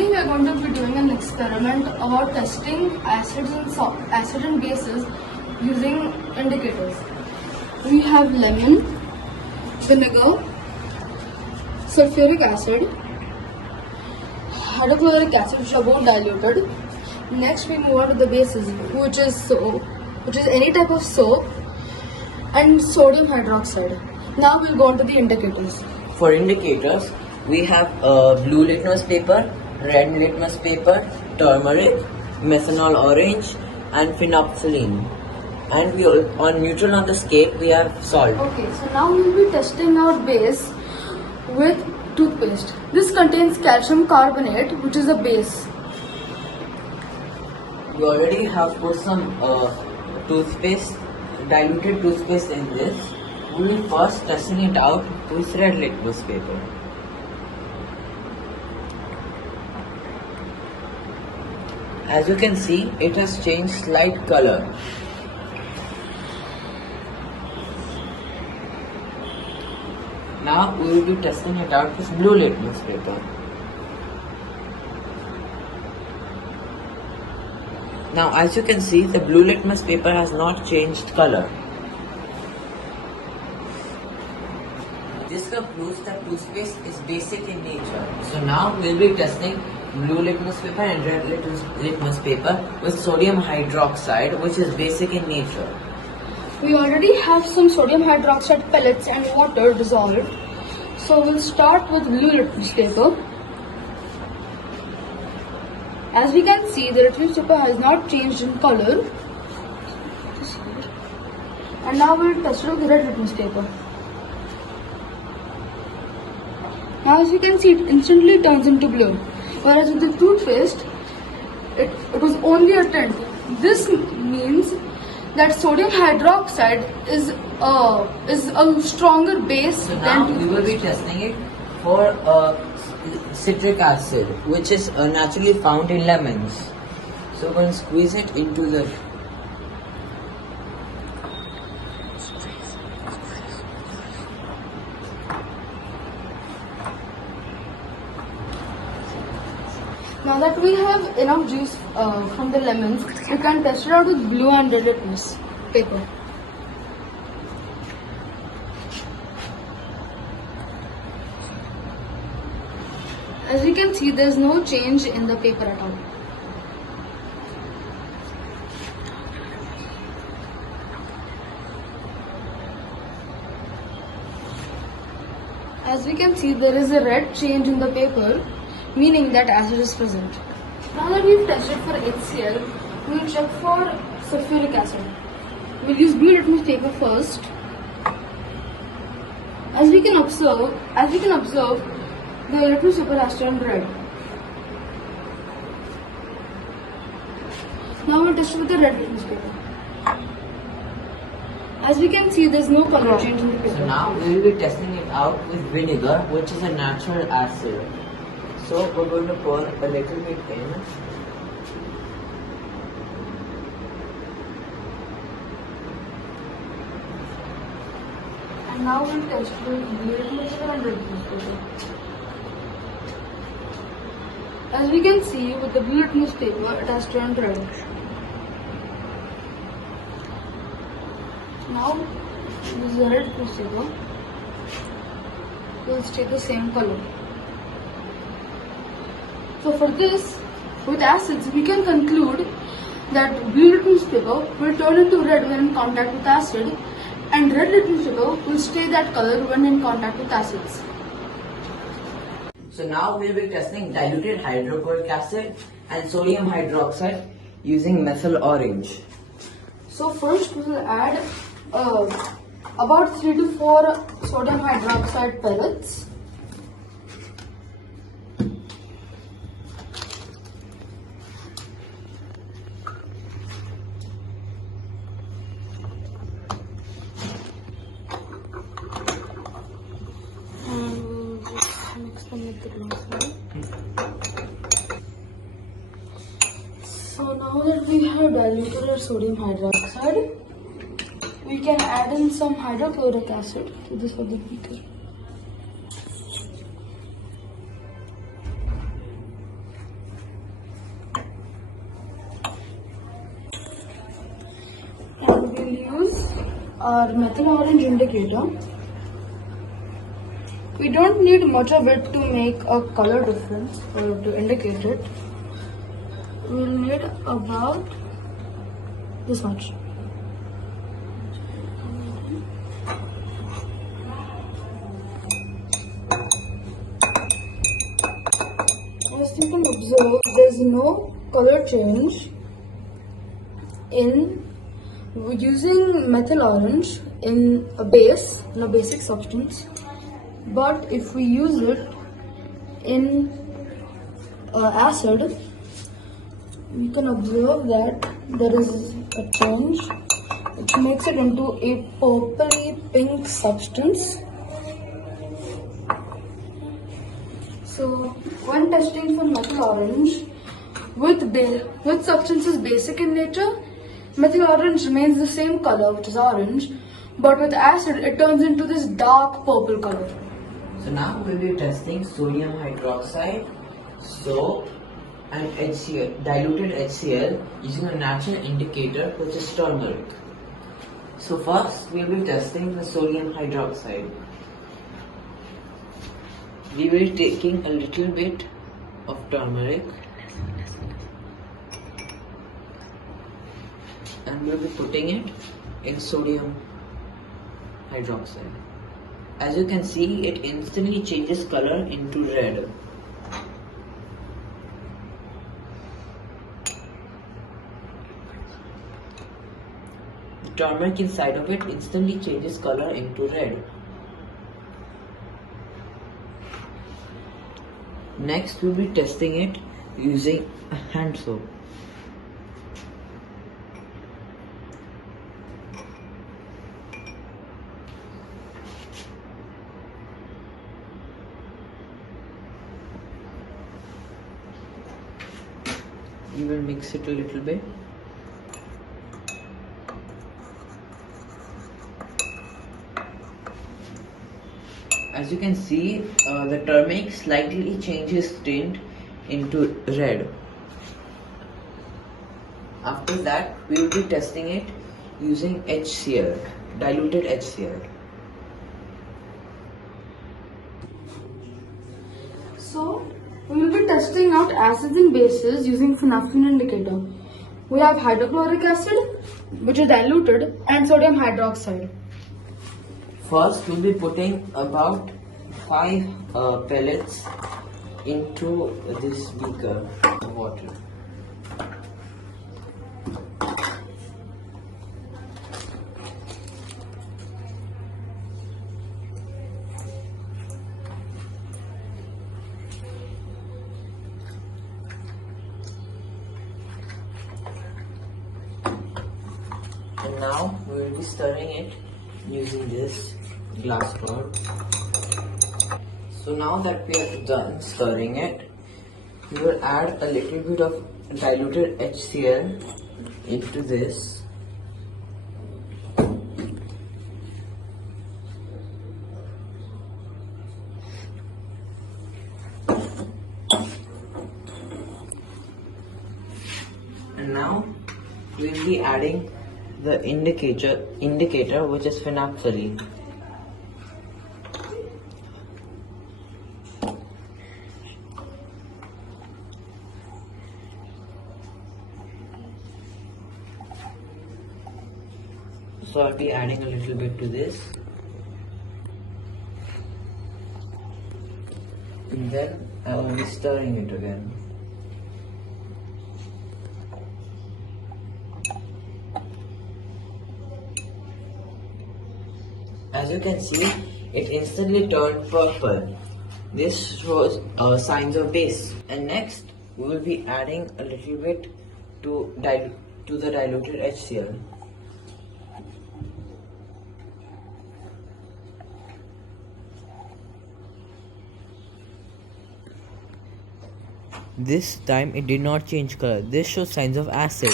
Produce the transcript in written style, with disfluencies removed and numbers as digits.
Today we are going to be doing an experiment about testing acids and bases using indicators. We have lemon, vinegar, sulfuric acid, hydrochloric acid, which are both diluted. Next we move on to the bases, which is soap, which is any type of soap, and sodium hydroxide. Now we'll go on to the indicators. For indicators, we have blue litmus paper, red litmus paper, turmeric, methanol orange, and phenolphthalein. And we on neutral on the scale we have salt. Okay, so now we'll be testing our base with toothpaste. This contains calcium carbonate, which is a base. We already have put some toothpaste, diluted toothpaste in this. We will first testing it out with red litmus paper. As you can see, it has changed slight color. Now we will be testing it out with blue litmus paper. Now as you can see, the blue litmus paper has not changed color. This proves that toothpaste is basic in nature. So now we will be testing blue litmus paper and red litmus paper with sodium hydroxide, which is basic in nature. We already have some sodium hydroxide pellets and water dissolved. So we'll start with blue litmus paper. As we can see, the litmus paper has not changed in color. And now we'll test it with red litmus paper. Now as you can see, it instantly turns into blue. Whereas with the toothpaste, it was only a tint. This means that sodium hydroxide is a stronger base So than now toothpaste. we will be testing it for citric acid, which is naturally found in lemons. So we're going to squeeze it into the Now that we have enough juice from the lemons, we can test it out with blue and red litmus paper. As you can see, there is no change in the paper at all. As we can see, there is a red change in the paper, meaning that acid is present. Now that we've tested for HCl, we'll check for sulfuric acid. We'll use blue litmus paper first. As we can observe, the litmus paper has turned red. Now we'll test it with the red litmus paper. As we can see, there's no color change in the paper. So now we will be testing it out with vinegar, which is a natural acid. So we're going to pour a little bit in. And now we'll test with blue litmus paper and red litmus paper. As we can see, with the blue litmus paper, it has turned red. Now, this is the red litmus paper. It will stay the same color. So for this, with acids, we can conclude that blue litmus paper will turn into red when in contact with acid, and red litmus paper will stay that color when in contact with acids. So now we'll be testing diluted hydrochloric acid and sodium hydroxide using methyl orange. So first we will add about 3 to 4 sodium hydroxide pellets. Mix them with the glass. So now that we have diluted our sodium hydroxide, we can add in some hydrochloric acid to this other beaker. our methyl orange indicator. We don't need much of it to make a color difference or to indicate it. We'll need about this much. As you can observe, there's no color change in using methyl orange in a base, in a basic substance. But if we use it in acid, you can observe that there is a change which makes it into a purpley pink substance. So when testing for methyl orange with substances basic in nature, methyl orange remains the same color, which is orange, but with acid it turns into this dark purple color. So now we'll be testing sodium hydroxide, soap and HCl, diluted HCl using a natural indicator which is turmeric. So first we'll be testing the sodium hydroxide. We will be taking a little bit of turmeric and we'll be putting it in sodium hydroxide. As you can see, it instantly changes color into red. The turmeric inside of it instantly changes color into red. Next, we'll be testing it using a hand soap. We will mix it a little bit. As you can see, the turmeric slightly changes tint into red. After that, we will be testing it using HCl, diluted HCl. So we will be testing out acids and bases using phenolphthalein indicator. We have hydrochloric acid, which is diluted, and sodium hydroxide. First, we'll be putting about 5 pellets into this beaker of water. And now we will be stirring it using this glass rod. So now that we are done stirring it, we will add a little bit of diluted HCl into this. And now we will be adding the indicator which is phenolphthalein. So I'll be adding a little bit to this, and then I will be stirring it again. As you can see, it instantly turned purple. This shows signs of base. And next, we will be adding a little bit to the diluted HCl. This time it did not change color. This shows signs of acid.